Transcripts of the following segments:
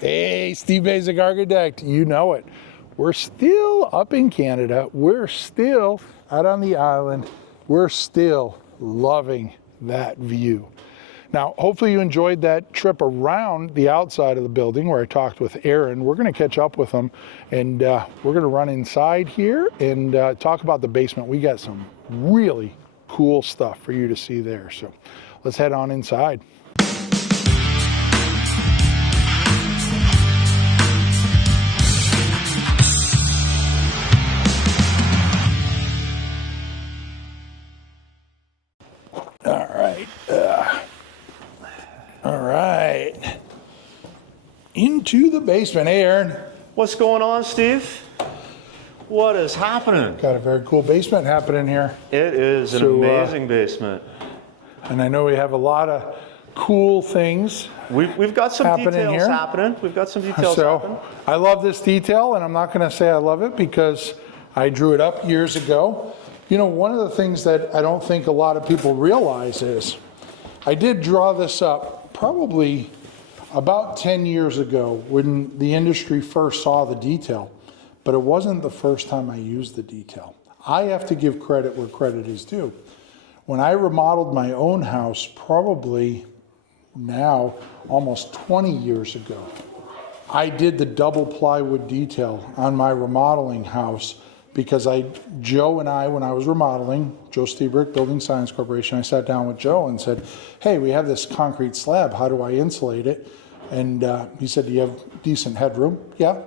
Hey, Steve Basic Architect, you know it. We're still up in Canada. We're still out on the island. We're still loving that view. Now, hopefully you enjoyed that trip around the outside of the building where I talked with Aaron. We're going to catch up with him, and we're going to run inside here and talk about the basement. We got some really cool stuff for you to see there. So let's head on inside. All right, into the basement. Hey, Aaron. What's going on, Steve? What is happening? Got a very cool basement happening here. It is an amazing basement. And I know we have a lot of cool things. We've got some details happening. We've got some details happening. I love this detail, and I'm not going to say I love it because I drew it up years ago. You know, one of the things that I don't think a lot of people realize is I did draw this up probably about 10 years ago when the industry first saw the detail, but it wasn't the first time I used the detail. I have to give credit where credit is due. When I remodeled my own house, probably now almost 20 years ago, I did the double plywood detail on my remodeling house because Joe and I, when I was remodeling, Joe Stebrick, Building Science Corporation, I sat down with Joe and said, hey, we have this concrete slab, how do I insulate it? And he said, do you have decent headroom? Yeah. And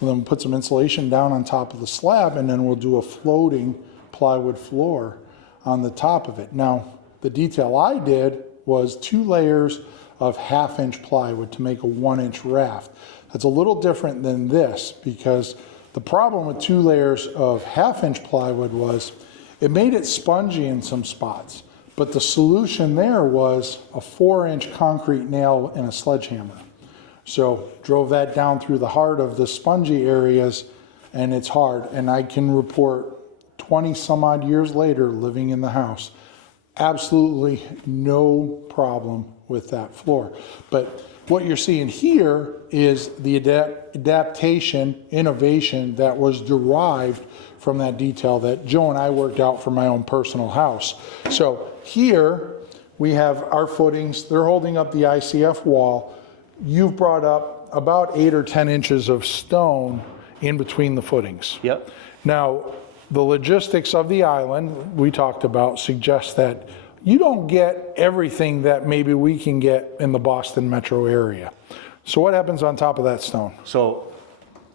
then we'll put some insulation down on top of the slab, and then we'll do a floating plywood floor on the top of it. Now, the detail I did was 2 layers of 1/2-inch plywood to make a 1-inch raft. That's a little different than this because the problem with 2 layers of 1/2-inch plywood was it made it spongy in some spots, but the solution there was a 4-inch concrete nail and a sledgehammer. So drove that down through the heart of the spongy areas, and it's hard. And I can report 20 some odd years later living in the house, absolutely no problem with that floor. But what you're seeing here is the adaptation, innovation that was derived from that detail that Joe and I worked out for my own personal house. So here we have our footings. They're holding up the ICF wall. You've brought up about 8 or 10 inches of stone in between the footings. Yep. Now, the logistics of the island we talked about suggest that you don't get everything that maybe we can get in the Boston metro area. So what happens on top of that stone? So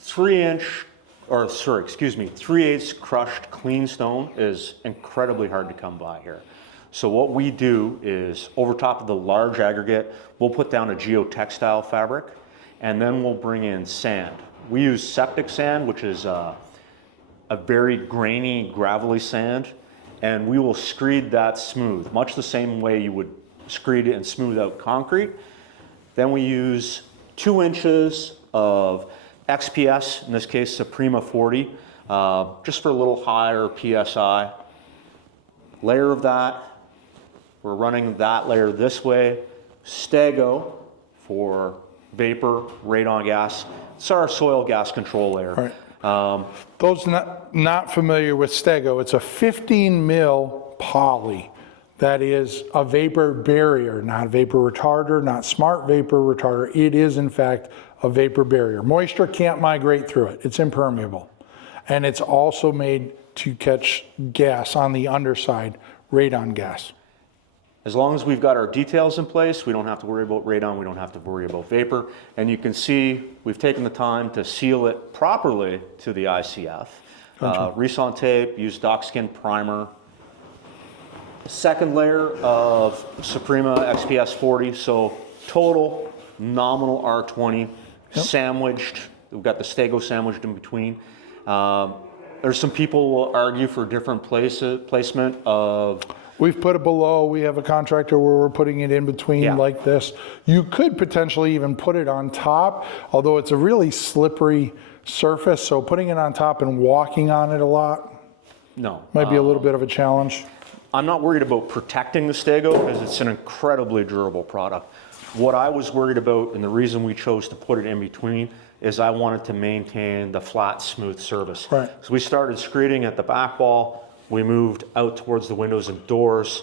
3/8 crushed clean stone is incredibly hard to come by here. So what we do is over top of the large aggregate, we'll put down a geotextile fabric, and then we'll bring in sand. We use septic sand, which is a very grainy, gravelly sand, and we will screed that smooth, much the same way you would screed it and smooth out concrete. Then we use 2 inches of XPS, in this case Suprema 40, just for a little higher PSI. Layer of that, we're running that layer this way. Stego for vapor, radon gas. It's our soil gas control layer. All right. Those not familiar with Stego, it's a 15 mil poly that is a vapor barrier, not vapor retarder, not smart vapor retarder. It is in fact a vapor barrier. Moisture can't migrate through it. It's impermeable. And it's also made to catch gas on the underside, radon gas. As long as we've got our details in place, we don't have to worry about radon, we don't have to worry about vapor. And you can see we've taken the time to seal it properly to the ICF. Gotcha. Reson tape, use dock skin primer. Second layer of Suprema XPS 40, so total nominal R20, sandwiched. We've got the Stego sandwiched in between. There's some people who will argue for different placement of. We've put it below. We have a contractor where we're putting it in between like this. You could potentially even put it on top, although it's a really slippery surface. So putting it on top and walking on it a lot might be a little bit of a challenge. I'm not worried about protecting the Stego because it's an incredibly durable product. What I was worried about, and the reason we chose to put it in between, is I wanted to maintain the flat, smooth surface. Right. So we started screeding at the back wall, we moved out towards the windows and doors,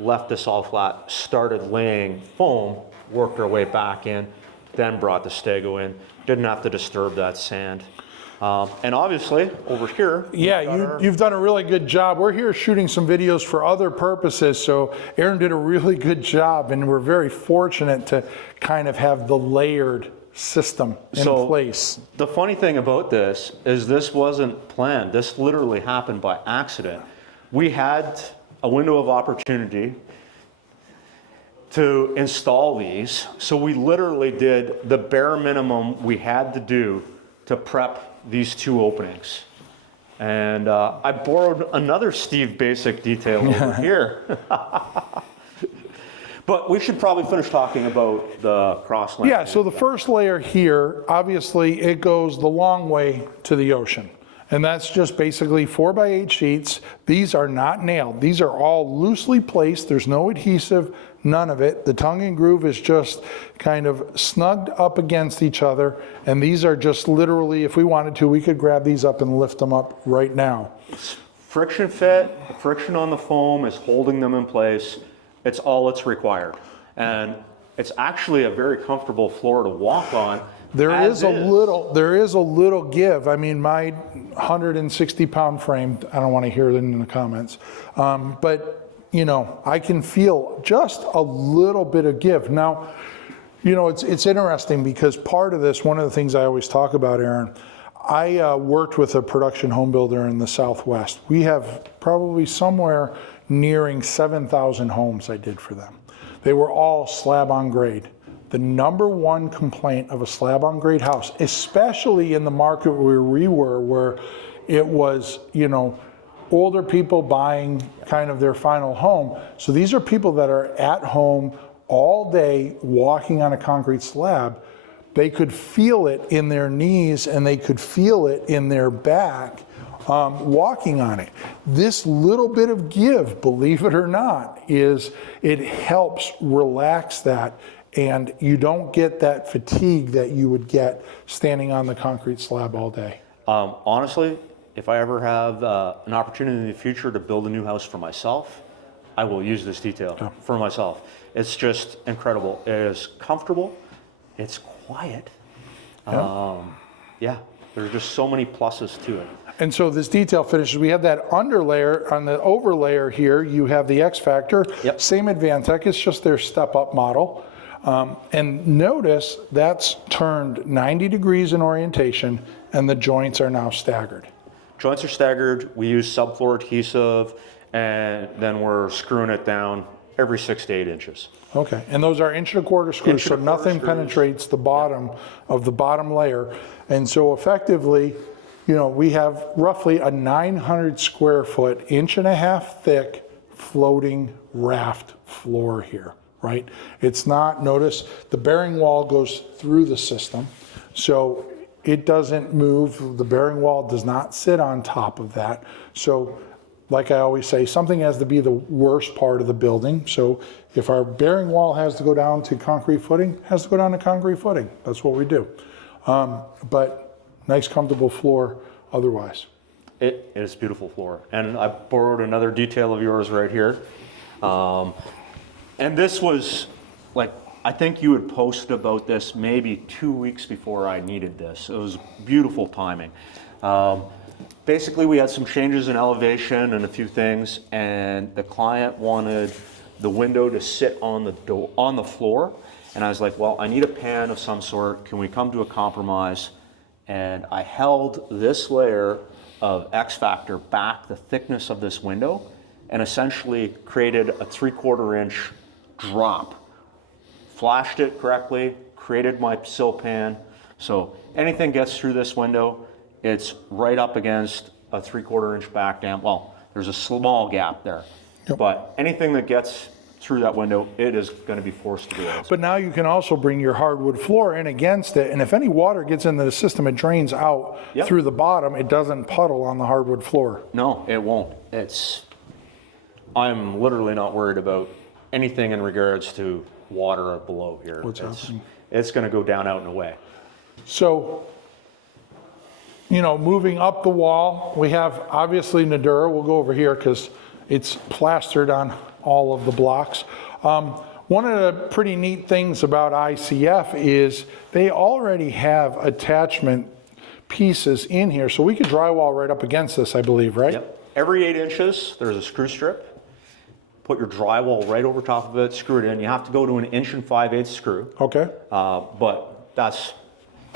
left this all flat, started laying foam, worked our way back in, then brought the stego in. Didn't have to disturb that sand. And obviously, over here, Yeah, you've done a really good job. We're here shooting some videos for other purposes, so Aaron did a really good job, and we're very fortunate to kind of have the layered system in place. The funny thing about this is this wasn't planned. This literally happened by accident. We had a window of opportunity to install these, so we literally did the bare minimum we had to do to prep these two openings. And I borrowed another Steve Basic detail over here. But we should probably finish talking about the cross lane. Yeah, so the first layer here, obviously it goes the long way to the ocean. And that's just basically 4x8 sheets. These are not nailed. These are all loosely placed. There's no adhesive, none of it. The tongue and groove is just kind of snugged up against each other. And these are just literally, if we wanted to, we could grab these up and lift them up right now. Friction fit, friction on the foam is holding them in place. It's all that's required. And it's actually a very comfortable floor to walk on. There is a little give. I mean, my 160-pound frame, I don't want to hear it in the comments, but you know, I can feel just a little bit of give. Now, you know, it's interesting because part of this, one of the things I always talk about, Aaron, I worked with a production home builder in the Southwest. We have probably somewhere nearing 7,000 homes I did for them. They were all slab on grade. The number one complaint of a slab on grade house, especially in the market where we were, where it was, you know, older people buying kind of their final home. So these are people that are at home all day walking on a concrete slab. They could feel it in their knees and they could feel it in their back walking on it. This little bit of give, believe it or not, it helps relax that, and you don't get that fatigue that you would get standing on the concrete slab all day. Honestly, if I ever have an opportunity in the future to build a new house for myself, I will use this detail for myself. It's just incredible. It is comfortable. It's quiet. Yeah, there's just so many pluses to it. And so this detail finishes, we have that under layer. On the over layer here, you have the X Factor. Yep. Same Advantech, it's just their step up model. And notice that's turned 90 degrees in orientation and the joints are now staggered. Joints are staggered. We use subfloor adhesive, and then we're screwing it down every 6 to 8 inches. Okay, and those are 1.25 inch screws, so nothing penetrates the bottom of the bottom layer. And so effectively, you know, we have roughly a 900 square foot, 1.5 inch thick floating raft floor here, right? It's not, notice the bearing wall goes through the system, so it doesn't move. The bearing wall does not sit on top of that. So like I always say, something has to be the worst part of the building. So if our bearing wall has to go down to concrete footing, it has to go down to concrete footing. That's what we do. But nice comfortable floor otherwise. It is a beautiful floor. And I borrowed another detail of yours right here. And this was like, I think you had posted about this maybe 2 weeks before I needed this. It was beautiful timing. Basically, we had some changes in elevation and a few things, and the client wanted the window to sit on the floor. And I was like, well, I need a pan of some sort. Can we come to a compromise? And I held this layer of X Factor back the thickness of this window and essentially created a 3/4 inch drop. Flashed it correctly, created my sill pan. So anything gets through this window, it's right up against a 3/4 inch back dam. Well, there's a small gap there, but anything that gets through that window, it is going to be forced to do it. But now you can also bring your hardwood floor in against it, and if any water gets into the system, it drains out through the bottom. It doesn't puddle on the hardwood floor. No, it won't. I'm literally not worried about anything in regards to water below here. What's happening? It's going to go down, out, and away. So, you know, moving up the wall, we have obviously Nudura. We'll go over here because it's plastered on all of the blocks. One of the pretty neat things about ICF is they already have attachment pieces in here. So we could drywall right up against this, I believe, right? Yep. Every 8 inches, there's a screw strip. Put your drywall right over top of it, screw it in. You have to go to an 1 5/8 screw. Okay. But that's,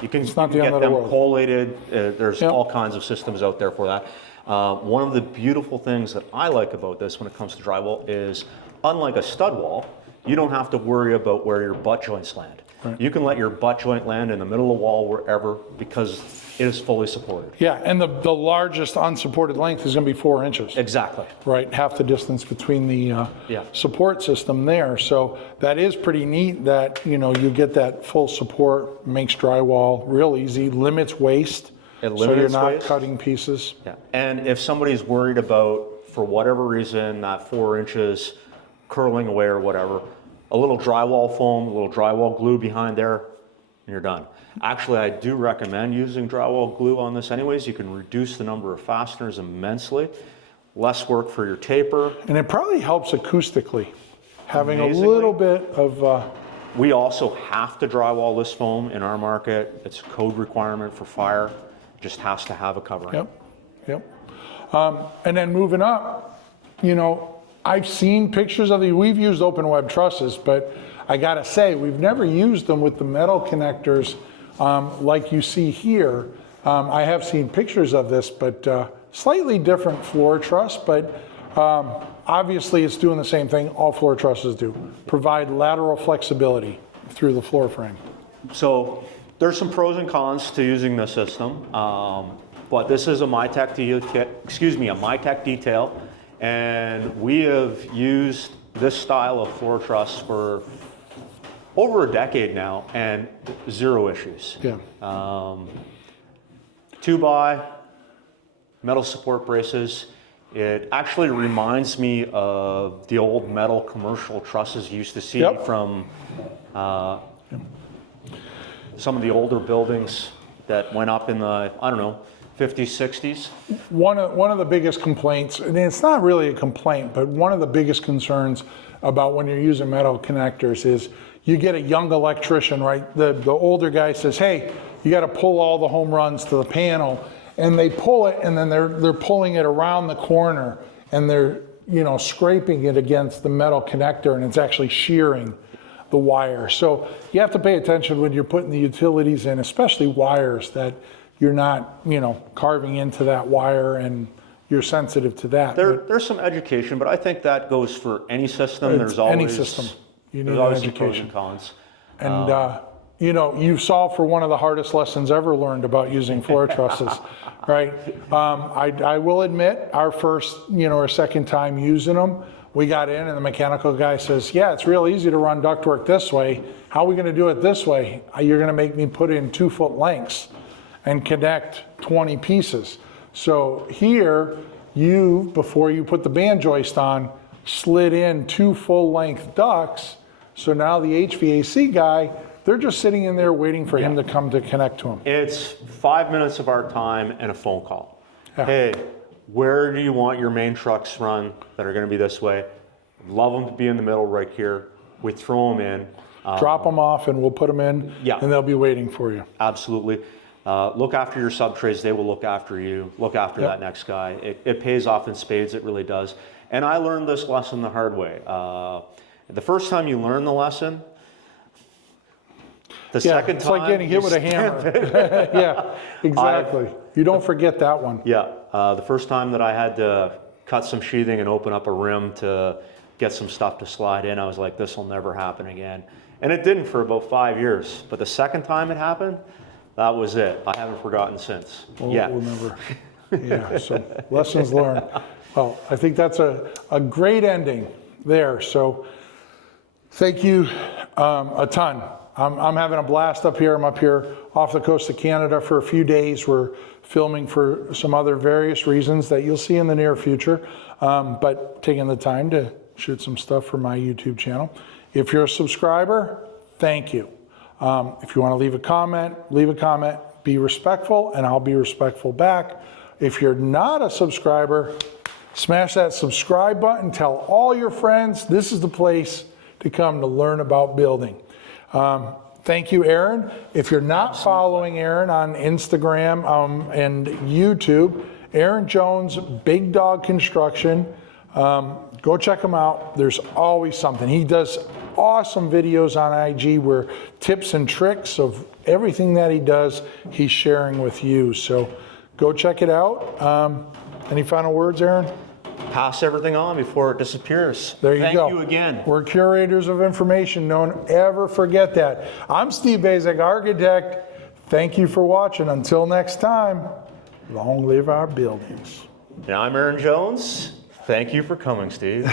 you can, not the end get of the them world. collated. There's Yep. all kinds of systems out there for that. One of the beautiful things that I like about this when it comes to drywall is, unlike a stud wall, you don't have to worry about where your butt joints land. Right. You can let your butt joint land in the middle of the wall wherever, because it is fully supported. Yeah, and the largest unsupported length is going to be 4 inches. Exactly. Right, half the distance between the Yeah. support system there. So that is pretty neat that, you know, you get that full support, makes drywall real easy, limits waste. It So you're limits not waste. cutting pieces. Yeah. And if somebody's worried about, for whatever reason, that 4 inches curling away or whatever, a little drywall foam, a little drywall glue behind there, and you're done. Actually, I do recommend using drywall glue on this anyways. You can reduce the number of fasteners immensely. Less work for your taper. And it probably helps acoustically, having Amazingly. a little bit of, We also have to drywall this foam in our market. It's a code requirement for fire. Just has to have a covering. yep. And then moving up, you know, I've seen pictures of we've used open web trusses, but I gotta say, we've never used them with the metal connectors like you see here. I have seen pictures of this, but slightly different floor truss, but obviously it's doing the same thing all floor trusses do. Provide lateral flexibility through the floor frame. So there's some pros and cons to using this system, but this is a MyTech detail, and we have used this style of floor truss for over a decade now, and 0 issues. Yeah. 2x, metal support braces. It actually reminds me of the old metal commercial trusses you used to see Yep. from some of the older buildings that went up in the, I don't know, 50s, 60s. One of the biggest complaints, and it's not really a complaint, but one of the biggest concerns about when you're using metal connectors is you get a young electrician, right? The older guy says, hey, you got to pull all the home runs to the panel, and they pull it, and then they're pulling it around the corner, and they're, you know, scraping it against the metal connector, and it's actually shearing the wire. So you have to pay attention when you're putting the utilities in, especially wires, that you're not, you know, carving into that wire, and you're sensitive to that. There's some education, but I think that goes for any system. There's always any system. You need there's always some education. pros and cons. And you know, you saw for one of the hardest lessons ever learned about using floor trusses, right? I will admit, our first, you know, or second time using them, we got in and the mechanical guy says, yeah, it's real easy to run ductwork this way. How are we gonna do it this way? You're gonna make me put in 2-foot lengths and connect 20 pieces. So here, you, before you put the band joist on, slid in 2 full-length ducts. So now the HVAC guy, they're just sitting in there waiting for him to come to connect to him. It's 5 minutes of our time and a phone call. Yeah. Hey, where do you want your main trucks run that are going to be this way? Love them to be in the middle right here. We throw them in. Drop them off and we'll put them in, Yeah. and they'll be waiting for you. Absolutely. Look after your sub trays. They will look after you. Look after that next guy. It pays off in spades. It really does. And I learned this lesson the hard way. The first time you learn the lesson, the second it's time, like getting hit with a hammer. Yeah, exactly. You don't forget that one. Yeah, the first time that I had to cut some sheathing and open up a rim to get some stuff to slide in, I was like, this will never happen again. And it didn't for about 5 years. But the second time it happened, that was it. I haven't forgotten since. We'll Yeah. never. Yeah, so lessons learned. Well, I think that's a great ending there. So thank you a ton. I'm having a blast up here. I'm up here off the coast of Canada for a few days. We're filming for some other various reasons that you'll see in the near future, but taking the time to shoot some stuff for my YouTube channel. If you're a subscriber, thank you. If you want to leave a comment, be respectful, and I'll be respectful back. If you're not a subscriber, smash that subscribe button, tell all your friends this is the place to come to learn about building. Thank you, Aaron. If you're not following Aaron on Instagram and YouTube, Aaron Jones, Big Dog Construction, go check him out. There's always something. He does awesome videos on IG where tips and tricks of everything that he does, he's sharing with you. So go check it out. Any final words, Aaron? Pass everything on before it disappears. There you go. Thank you again. We're curators of information. Don't ever forget that. I'm Steve Bazek, architect. Thank you for watching. Until next time, long live our buildings. And I'm Aaron Jones. Thank you for coming, Steve.